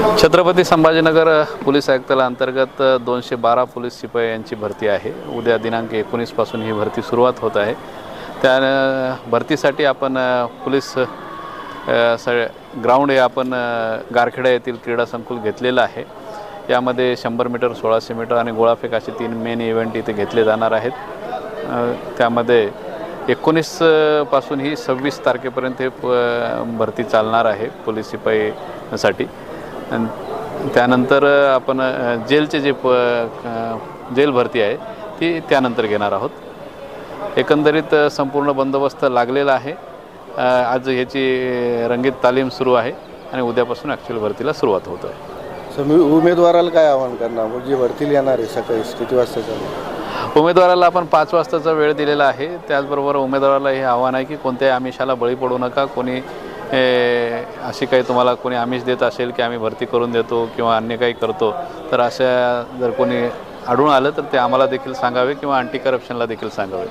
Chhatrapati Sambhajinagar police आयुक्ताला अंतर्गत दोनशे बारा पोलीस शिपाई यांची भरती आहे. उद्या दिनांक एकोणीसपासून ही भरती सुरुवात होत आहे. त्या भरतीसाठी आपण पोलीस स ग्राउंड हे आपण गारखेडा येथील क्रीडा संकुल घेतलेलं आहे. यामध्ये शंभर मीटर सोळाशे मीटर आणि गोळाफेक असे तीन मेन इव्हेंट इथे घेतले जाणार आहेत. त्यामध्ये एकोणीसपासून ही सव्वीस तारखेपर्यंत हे प- भरती चालणार आहे पोलीस शिपाईसाठी. त्यानंतर आपण जेलचे जे प जेल भरती आहे ती त्यानंतर घेणार आहोत. एकंदरीत संपूर्ण बंदोबस्त लागलेला आहे. आज ह्याची रंगीत तालीम सुरू आहे आणि उद्यापासून ॲक्च्युअल भरतीला सुरुवात होत आहे. सर मी उमेदवाराला काय आव्हान करणार? म्हणजे भरतीला येणार आहे सकाळी किती वाजता चालू? उमेदवाराला आपण पाच वाजताचा वेळ दिलेला आहे. त्याचबरोबर उमेदवाराला हे आव्हान आहे की कोणत्याही आमिषाला बळी पडू नका. कोणी अशी काही तुम्हाला कोणी आमिष देत असेल की आम्ही भरती करून देतो किंवा अन्य काही करतो तर अशा जर कोणी आढळून आलं तर ते आम्हाला देखील सांगावे किंवा अँटी करप्शनला देखील सांगावे.